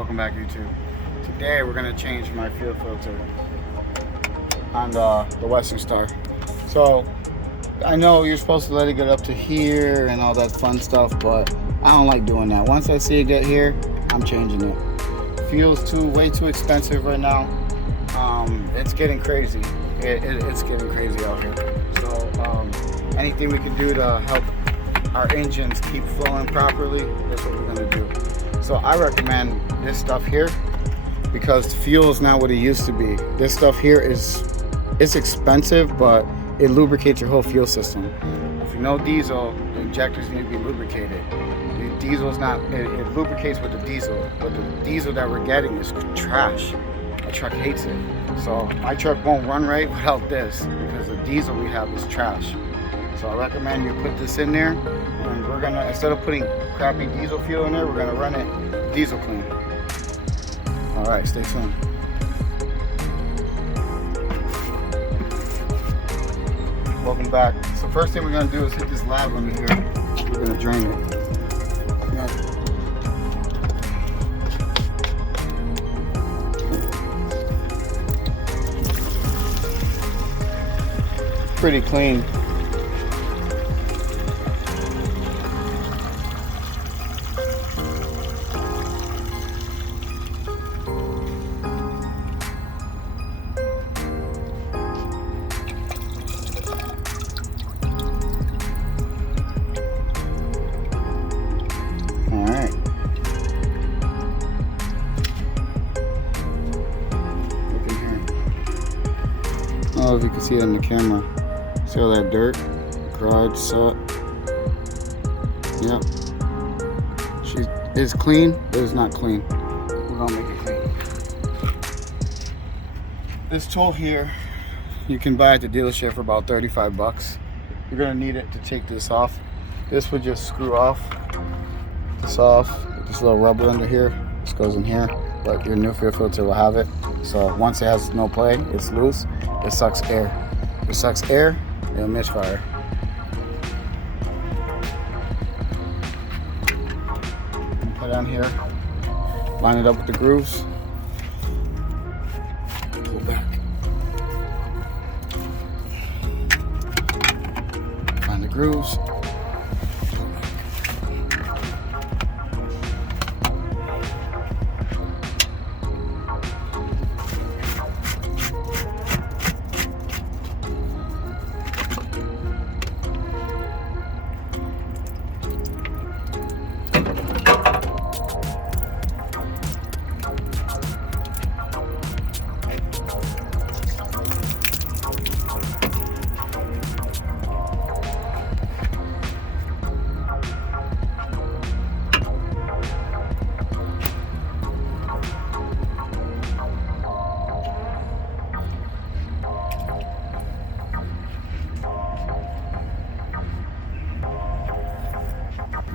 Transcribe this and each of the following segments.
Welcome back, YouTube. Today we're gonna change my fuel filter on the Western Star. So I know you're supposed to let it get up to here and all that fun stuff, but I don't like doing that. Once I see it get here, I'm changing it. Fuel's way too expensive right now. It's getting crazy. It's getting crazy out here. So anything we can do to help our engines keep flowing properly, that's what we're gonna do. So I recommend this stuff here because fuel is not what it used to be. This stuff here it's expensive, but it lubricates your whole fuel system. If you know diesel, the injectors need to be lubricated. The diesel's not, it lubricates with the diesel, but the diesel that we're getting is trash. My truck hates it. So my truck won't run right without this because the diesel we have is trash. So I recommend you put this in there, and we're gonna, instead of putting crappy diesel fuel in there, we're gonna run it diesel clean. All right, stay tuned. Welcome back. So first thing we're gonna do is hit this lab under here. We're gonna drain it. Pretty clean. All right. Look in here. I don't know if you can see it in the camera. See all that dirt, garage soot. Yep. She is clean, but it's not clean. We're gonna make it clean. This tool here, you can buy at the dealership for about 35 bucks. You're gonna need it to take this off. This would just screw off. This off. With this little rubber under here. This goes in here, but your new fuel filter will have it. So once it has no play, it's loose. It sucks air. It sucks air. It'll misfire. Put it on here. Line it up with the grooves. Pull back. Find the grooves.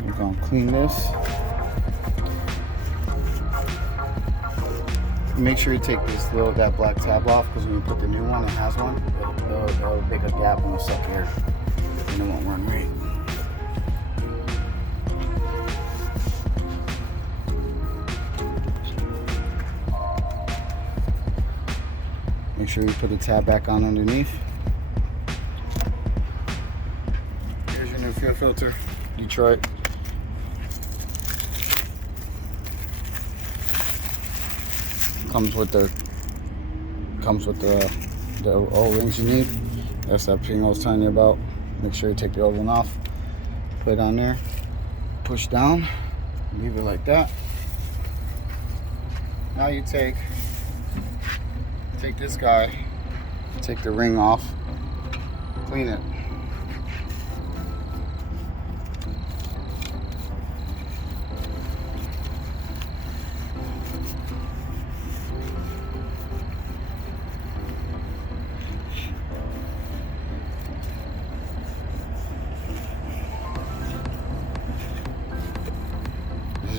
We're gonna clean this. Make sure you take that black tab off, because when you put the new one, it has one. It'll make a gap and it'll suck air, and it won't run right. Make sure you put the tab back on underneath. Here's your new fuel filter, Detroit. Comes with the O-rings you need. That's that thing I was telling you about. Make sure you take the old one off. Put it on there. Push down. Leave it like that. Now you take this guy. Take the ring off. Clean it.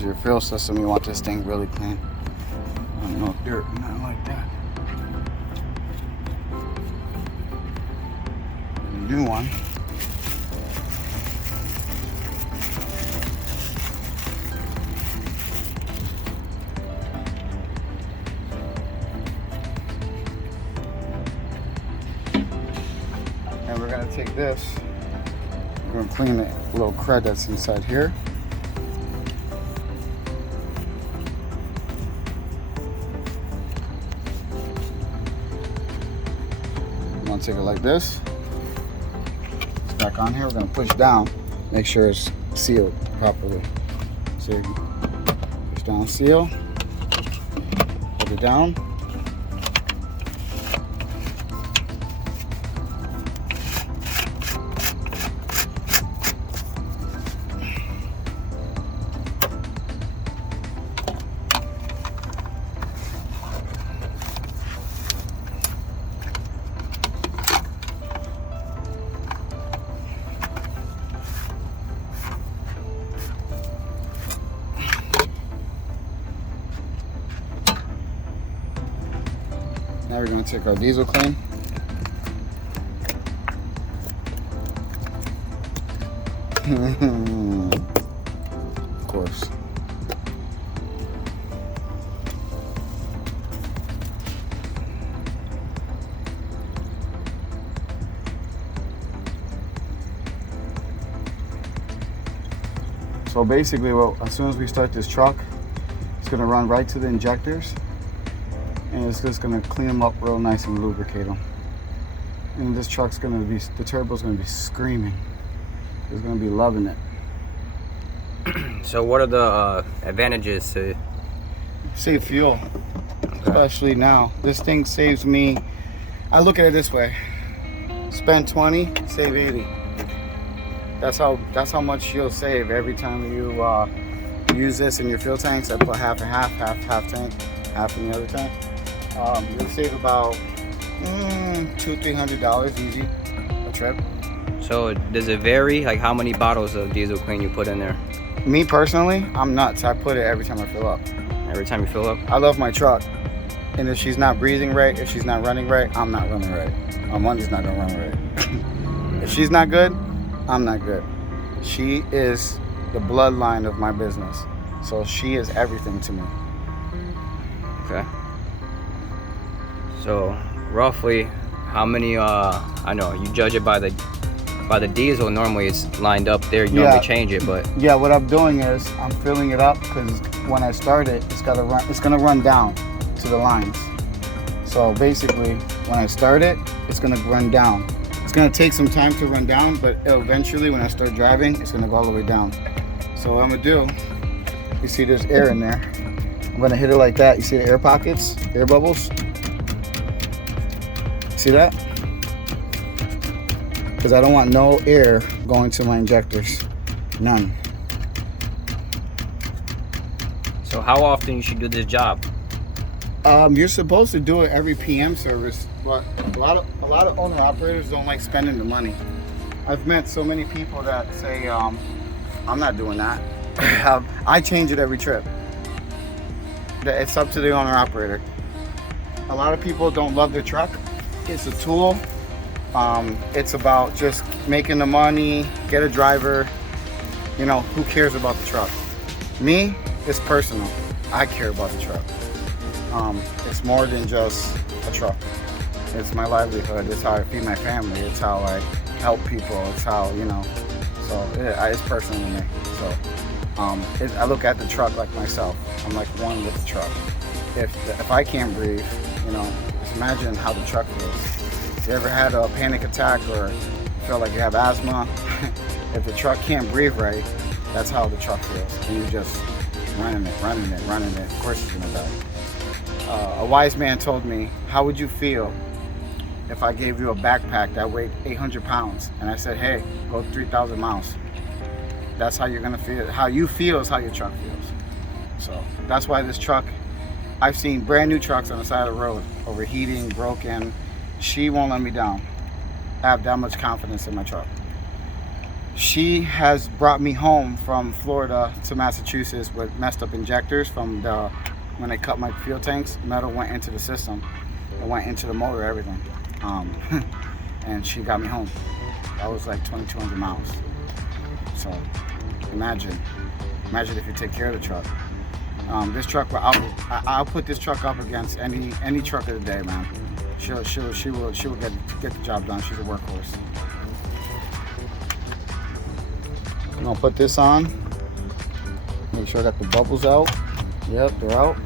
Your fuel system, you want this thing really clean. No dirt, nothing like that. The new one. take this, we're gonna clean the little crud that's inside here. I'm gonna take it like this. It's back on here. We're gonna push down, make sure it's sealed properly. So push down, seal, hold it down. Now we're going to take our diesel clean. Of course. So basically, well, as soon as we start this truck, it's going to run right to the injectors. And it's just gonna clean them up real nice and lubricate them. And this truck's gonna be, the turbo's gonna be screaming. It's gonna be loving it. So what are the advantages to save fuel? Okay. Especially now. This thing saves me, I look at it this way. Spend 20, save 80. That's how much you'll save every time you use this in your fuel tanks. I put half and half tank, half in the other tank. You'll save about $200-300 easy a trip. So does it vary? Like how many bottles of diesel clean you put in there? Me personally, I'm nuts. I put it every time I fill up. Every time you fill up? I love my truck. And if she's not breathing right, if she's not running right, I'm not running right. My money's not gonna run right. If she's not good, I'm not good. She is the bloodline of my business. So she is everything to me. Okay. So roughly how many I know you judge it by the diesel. Normally it's lined up there, you normally change it, but yeah, what I'm doing is I'm filling it up because when I start it, it's gonna run down to the lines. So basically when I start it, it's gonna run down. It's gonna take some time to run down, but eventually when I start driving, it's gonna go all the way down. So what I'm gonna do, you see there's air in there. I'm gonna hit it like that. You see the air pockets, air bubbles? See that? Because I don't want no air going to my injectors. None. So how often you should do this job? You're supposed to do it every PM service, but a lot of owner operators don't like spending the money. I've met so many people that say, I'm not doing that. I change it every trip. It's up to the owner operator. A lot of people don't love their truck. It's a tool. It's about just making the money, get a driver. You know, who cares about the truck? Me, it's personal. I care about the truck. It's more than just a truck. It's my livelihood. It's how I feed my family. It's how I help people. It's how, you know, so it's personal to me. So I look at the truck like myself. I'm like one with the truck. If I can't breathe, you know, just imagine how the truck feels. You ever had a panic attack or feel like you have asthma? If the truck can't breathe right, that's how the truck feels. And you're just running it. Of course it's gonna die. A wise man told me, how would you feel if I gave you a backpack that weighed 800 pounds? And I said, hey, go 3,000 miles. That's how you're gonna feel. How you feel is how your truck feels. So that's why this truck, I've seen brand new trucks on the side of the road, overheating, broken. She won't let me down. I have that much confidence in my truck. She has brought me home from Florida to Massachusetts with messed up injectors from when they cut my fuel tanks. Metal went into the system. It went into the motor, everything. And she got me home. That was like 2,200 miles. So imagine if you take care of the truck. This truck, I'll put this truck up against any truck of the day, man. She will get the job done. She's a workhorse. I'm gonna put this on. Make sure I got the bubbles out. Yep, they're out.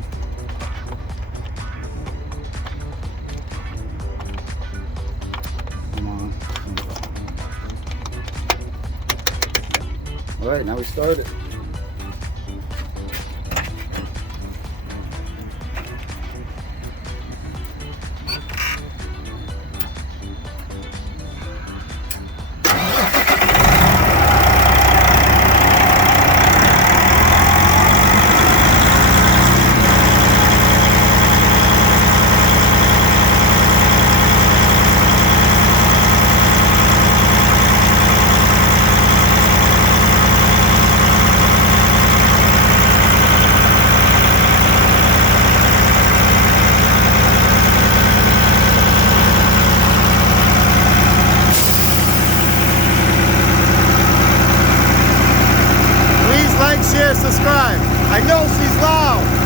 Come on. All right, now we started. Share, subscribe. I know she's loud.